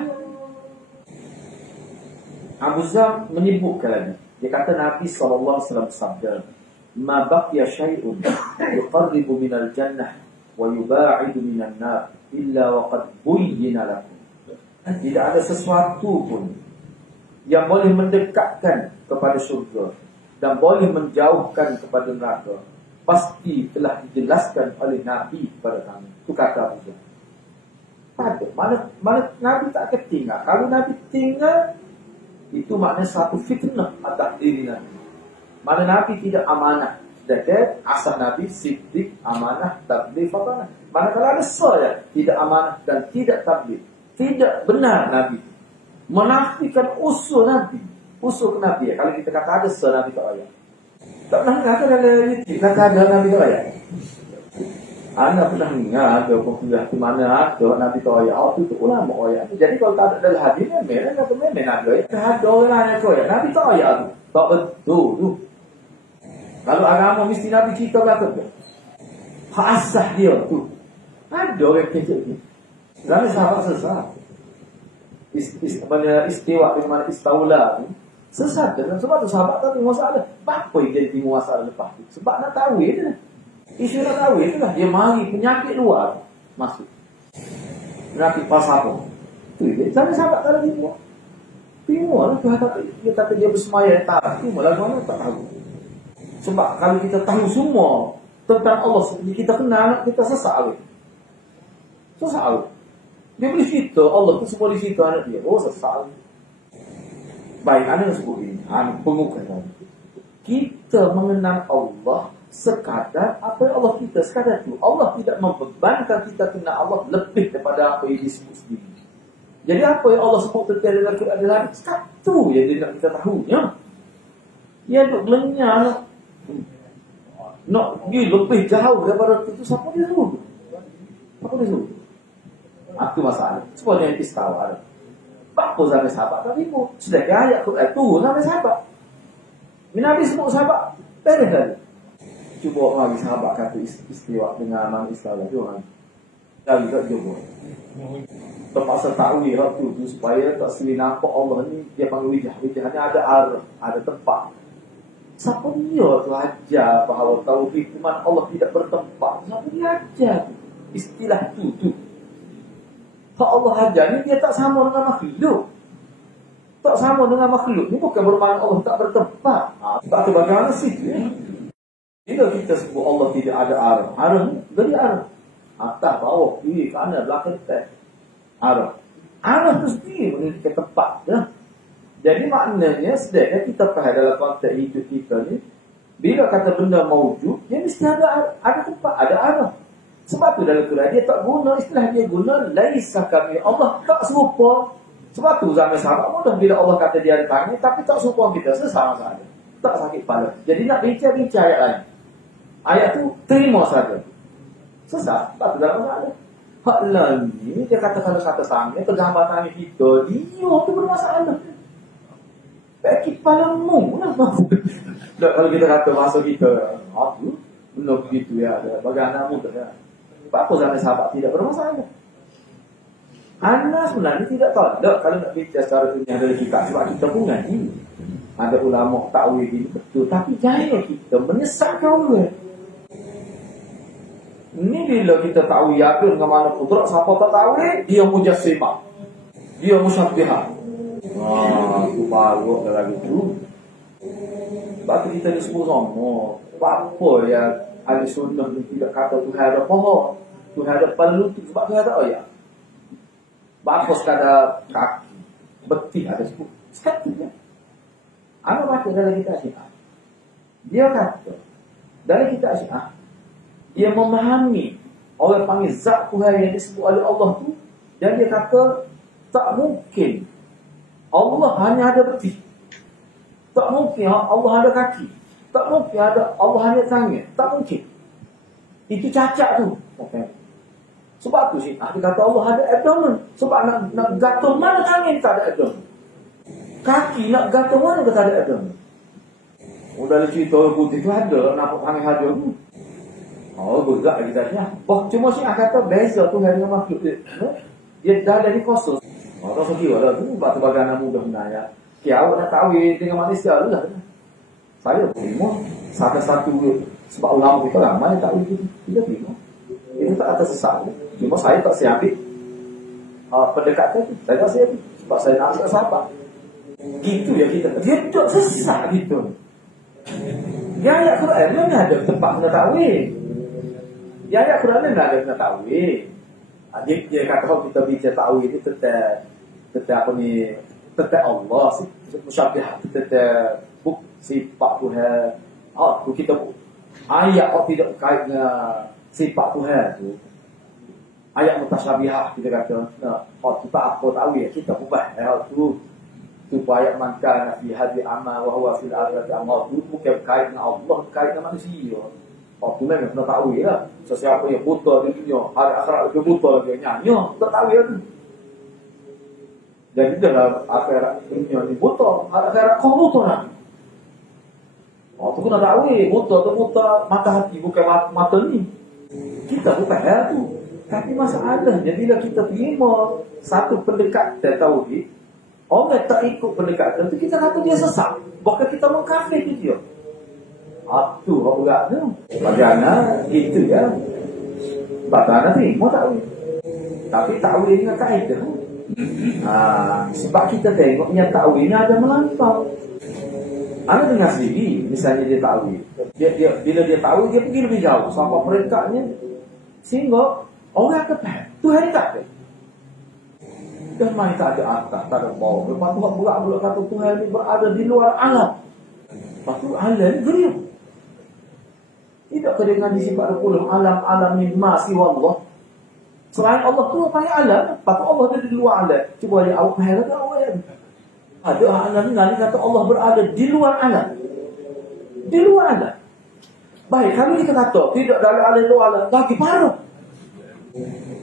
Abu Dzar menyebutkan lagi. Dia kata Nabi SAW bersabda, "Ma baqiya syai'un yuqarribu minal jannah wa yuba'idu minan nar illa waqad buyyina lakum." Tidak ada sesuatu pun yang boleh mendekatkan kepada syurga dan boleh menjauhkan kepada neraka, pasti telah dijelaskan oleh Nabi kepada kami. Itu kata Abu Dzar. Mana Nabi tak akan tinggal. Kalau Nabi tinggal, itu maknanya satu fitnah atas diri Nabi. Mana Nabi tidak amanah. Sedangkan asal Nabi siddiq, amanah, tabligh, fatanah. Mana kalau ada saya tidak amanah dan tidak tabligh, tidak benar Nabi, menafikan usul Nabi, usul ke Nabi. Kalau kita kata ada saya Nabi tak ayat, tak pernah kata ada Nabi tak ayat. Anda pernah dengar ada kuliah di mana ada Nabi tak ayat? Itu ulama ayat. Jadi kalau tak ada dalam hadis ni, memang kata memang Nabi ayat. Ada orang yang ayat Nabi tak ayat tu, tak betul tu. Kalau agama mesti Nabi cerita belakang dia. Hak asah dia tu. Ada orang kecil ni. Kerana sahabat sesat. Istiwa di mana istaula tu sesat. Dan sebab tu sahabat tak ada masalah. Apa yang jadi masalah lepas tu? Sebab nak tahu je lah. Isu nak tahu je lah. Dia mari penyakit luar masuk. Penyakit pasapun. Tu je. Kerana sahabat tak ada timur. Timur lah. Dia kata dia bersemayam tak. Timur lah mana tak tahu. Sebab kalau kita tahu semua tentang Allah, kita kenal, kita sesal. Sesal. Dia boleh cerita Allah tu semua di situ anak dia. Oh, sesal. Baik, anak sebut ini. Pengukuran. Kita mengenal Allah sekadar apa yang Allah kita sekadar tu. Allah tidak membebankan kita kenal Allah lebih daripada apa yang disebut sendiri. Jadi apa yang Allah sebut tentang dalam Quran adalah satu yang dia nak kita tahunya. Dia duk lenyap nak pergi lebih jauh daripada itu. Siapa dia suruh? Siapa dia suruh? Itu masalah. Sebab yang istiwa ada. Apa sampai sahabat tadi pun sedangkan ayat Quran tu sampai sahabat. Nabi semua sahabat beres tadi. Cuba lagi sahabat kata istiwa dengan nama istiwa tu kan. Lagi tak cuba. Terpaksa takwil tu supaya tak sini nampak Allah ni dia panggil wijah. Wijah ni ada arah, ada tempat. Siapa dia tu ajar bahawa tauhid di mana Allah tidak bertempat? Siapa dia ajar istilah tu? Hak Allah ajar ni dia tak sama dengan makhluk. Tak sama dengan makhluk ni bukan bermakna Allah tak bertempat. Tak tu bagaimana sih? Bila kita sebut Allah tidak ada arah, arah ni dari arah atas, bawah, kiri, kanan, belakang, atas. Arah tu sendiri memiliki tempat. Ya? Jadi maknanya sedangkan kita faham dalam konteks hidup kita ni, bila kata benda maujud, dia mesti ada tempat, ada arah. Sebab tu dalam Quran dia tak guna istilah, dia guna laisa kami. Allah tak serupa. Sebab tu zaman sahabat mudah bila Allah kata dia ada tangan tapi tak serupa kita, sesama saja. Tak sakit kepala. Jadi nak bincang-bincang ayat lain. Ayat tu terima saja. Sesat, tak ada masalah. Hak lain ni dia kata kalau kata tangan, tergambar tangan kita, dia tu bermasalah. Pakai kepalamu lah. Kalau kita kata bahasa kita, aku benda begitu ya, bagaimana mudah ya. Apa zaman sahabat tidak bermasalah. Anda sebenarnya tidak tahu. Kalau nak bicara secara dunia ada juga, sebab kita pun ngaji. Ada ulama takwil ini betul, tapi jahil kita menyesatkan orang. Ini bila kita tahu yakin dengan mana kudrat, siapa tak tahu dia mujassimah. Dia musyabbihah. Aku baru lagi tu. Sebab tu kita ni semua sama. Apa ya ahli sunnah ni tidak kata Tuhan ada paha, Tuhan ada perlu tu sebab Tuhan ada ayat. Bapa sekadar kaki, betih ada sebut. Sekatnya. Apa kata dalam kita Syiah? Dia kata dalam kita Syiah, dia memahami orang panggil zat Tuhan yang disebut oleh Allah tu, dan dia kata tak mungkin Allah hanya ada betih. Tak mungkin Allah ada kaki. Tak mungkin ada Allah hanya tangan. Tak mungkin. Itu cacat tu. Okay. Sebab tu sih, dia kata Allah ada abdomen. Sebab nak gatal mana tangan tak ada abdomen. Kaki nak gatal mana tak ada abdomen. Udah cerita orang putih tu ada, nampak tangan ada tu. Oh, berat kita ni. Cuma sih kata beza tu dengan makhluk dia. Dia dah dari kosong. Orang sekiranya lah tu, batu bagian mudah sebenarnya. Awak nak kahwin dengan manusia tu lah. Saya terima satu-satu sebab ulama kita ramai tak boleh kita terima. Itu tak atas sesat. Cuma saya tak saya ambil pendekatan tu. Saya tak saya ambil. Sebab saya nak ambil sahabat. Gitu ya kita. Dia tak sesat gitu. Dia ayat Quran mana ada tempat kena kahwin. Dia ayat Quran mana ada kena kahwin. Dia kata kalau kita bicara kahwin itu tetap apa ni, tetap Allah sih. Musyabbihah tetap sifat Tuhan. Tu kita ayat kalau tidak kait dengan sifat Tuhan tu. Ayat mutasyabihah kita kata. Kalau kita apa tahu ya kita ubah. Tu ayat mankan fi hadhi amal wa huwa fil akhirati amal. Tu bukan kait dengan Allah, kait dengan manusia. Tu memang kena tahu ya. Sesiapa yang buta di dunia, hari akhirat dia buta lagi nyanyi. Tak tahu ya tu. Dan di dalam akhirat dunia ni buta, akhirat kau buta nak. Tu kena tahu buta tu buta mata hati bukan mata ni. Kita bukan hal tu. Tapi masalahnya bila kita terima satu pendekatan tauhid, orang tak ikut pendekatan tu kita kata dia sesat. Bahkan kita mengkafir dia. Tu orang berat tu. Bagaimana gitu ya. Bagaimana terima takwil. Tapi takwil dengan kaedah. Sebab kita tengoknya takwilnya ada melampau. Anda dengar sendiri, misalnya dia takwil. Bila dia takwil, dia pergi lebih jauh sampai peringkatnya. Sehingga orang akan faham. Tuhan tak ada. Dan main tak ada atas, tak ada bawah. Lepas tu berat-berat kata Tuhan ini berada di luar alam. Lepas tu alam ni geriung. Tidak dengan disifat alam ni masih Allah. Selain Allah tu panggil alam. Lepas tu Allah ada di luar alam. Cuba dia awak faham tak awak yang ada alam ni nanti kata Allah berada di luar alam. Di luar alam. Baik, kami kita kata tidak dalam alam luar alam. Lagi parah.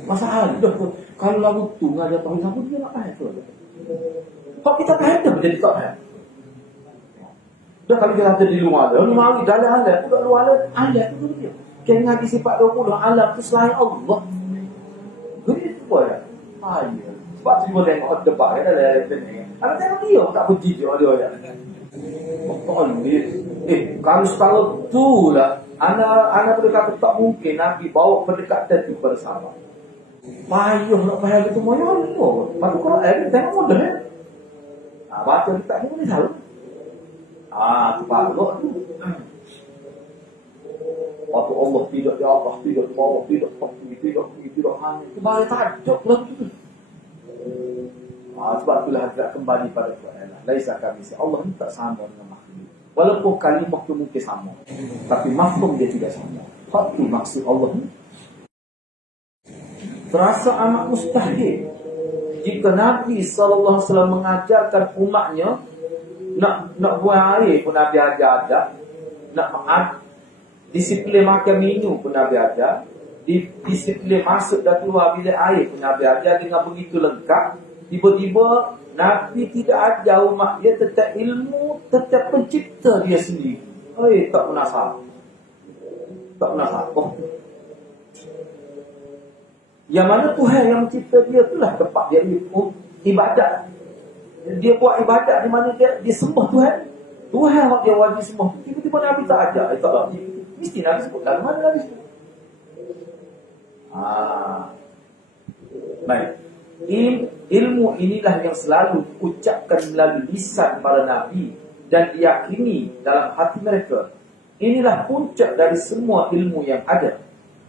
Masalah dah. Kalau lagu tu ngajar tahu kamu dia nak faham tu. Kalau kita faham dah jadi tak faham. Dah kalau kita ada di luar alam, mari dalam alam, tidak luar alam tu dia. Kena ngaji sifat 20 alam tu selain Allah. Jadi itu boleh. Sebab tu dia tengok depan kan ada ni. Ada tengok dia tak puji dia dia. Betul ni. Kalau setara tu lah, anak berkata tak mungkin Nabi bawa pendekatan itu bersama. Payuh nak faham itu moyo Allah. Patut Quran tengok mudah ya. Baca kita ni boleh tahu. Tu patut tu. Waktu Allah tidak di atas, tidak di bawah, tidak hanya. Itu bahaya tajuk lah tu. Sebab itulah kita kembali pada Quran. Laisa kamisi. Allah ni tak sama dengan makhluk. Walaupun kalimah tu mungkin sama, tapi makhluk dia tidak sama. Itu maksud Allah ni. Terasa amat mustahil jika Nabi SAW mengajarkan umatnya nak buang air pun Nabi ajar ada, nak disiplin makan minum pun Nabi ajar, disiplin masuk dan keluar bilik air pun Nabi ajar dengan begitu lengkap. Tiba-tiba Nabi tidak ajar umat dia tentang ilmu, tentang pencipta dia sendiri. Tak pernah salah. Tak pernah salah. Yang mana Tuhan yang mencipta dia itulah tempat dia ibadat. Dia buat ibadat di mana dia sembah Tuhan. Tuhan yang dia wajib sembah. Tiba-tiba Nabi tak ajar. Tak mesti Nabi sebut. Lalu mana Nabi sebut? Baik. Ilmu inilah yang selalu diucapkan melalui lisan para nabi dan diyakini dalam hati mereka. Inilah puncak dari semua ilmu yang ada.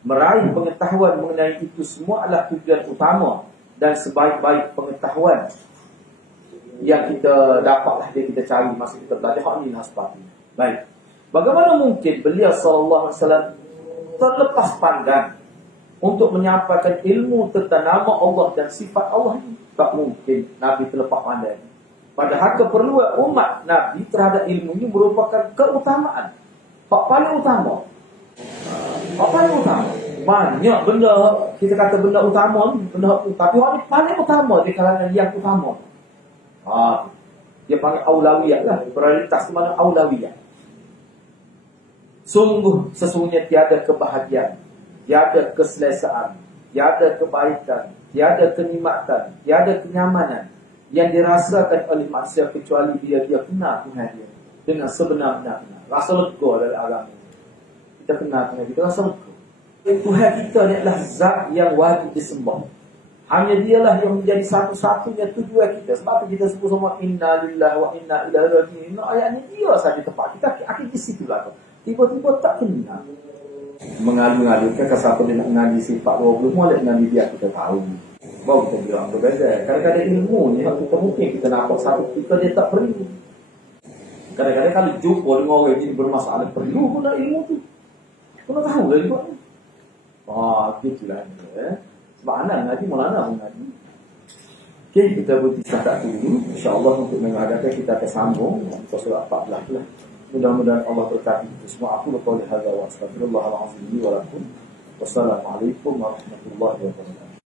Meraih pengetahuan mengenai itu semua adalah tujuan utama dan sebaik-baik pengetahuan yang kita dapatlah, yang kita cari masa kita belajar. Hak ni nasbah. Baik. Bagaimana mungkin beliau sallallahu alaihi wasallam terlepas pandang untuk menyampaikan ilmu tentang nama Allah dan sifat Allah ini? Tak mungkin Nabi terlepas pandang. Padahal keperluan umat Nabi terhadap ilmu ini merupakan keutamaan. Hak paling utama. Hak paling utama. Banyak benda, kita kata benda utama ni, benda tapi hak ni paling utama di kalangan yang utama. Dia panggil aulawiyah lah. Prioritas di mana aulawiyah. Sesungguhnya tiada kebahagiaan, tiada keselesaan, tiada kebaikan, tiada kenikmatan, tiada kenyamanan yang dirasakan oleh manusia kecuali dia kenal Tuhan dia dengan sebenar-benarnya. Rasa lega dari agama. Kita kenal Tuhan kita, rasa lega. Tuhan kita ni adalah zat yang wajib disembah. Hanya dialah yang menjadi satu-satunya tujuan kita. Sebab tu kita sebut semua inna lillahi wa inna ilaihi raji'un. Ayat ni dia saja tempat kita. Akhir di situ lah. Tiba-tiba tak kenal. Mengalu-alukan ke siapa dia nak mengaji sifat 20 mulai mengaji dia kita tahu. Baru kita bilang berbeza. Kadang-kadang ilmu ni kita mungkin kita nampak satu kita dia tak perlu. Kadang-kadang kalau jumpa dengan orang yang bermasalah perlu guna ilmu tu. Kena tahu lah juga. Gitulah ni. Sebab anak ngaji, mulana pun ngaji. Okey, kita berhenti setakat dulu. InsyaAllah untuk mengadakan kita akan sambung surah 14 lah. Mudah-mudahan Allah berkati kita semua. Aku berkata hadza wa astaghfirullahalazim wa lakum. Wassalamualaikum warahmatullahi wabarakatuh.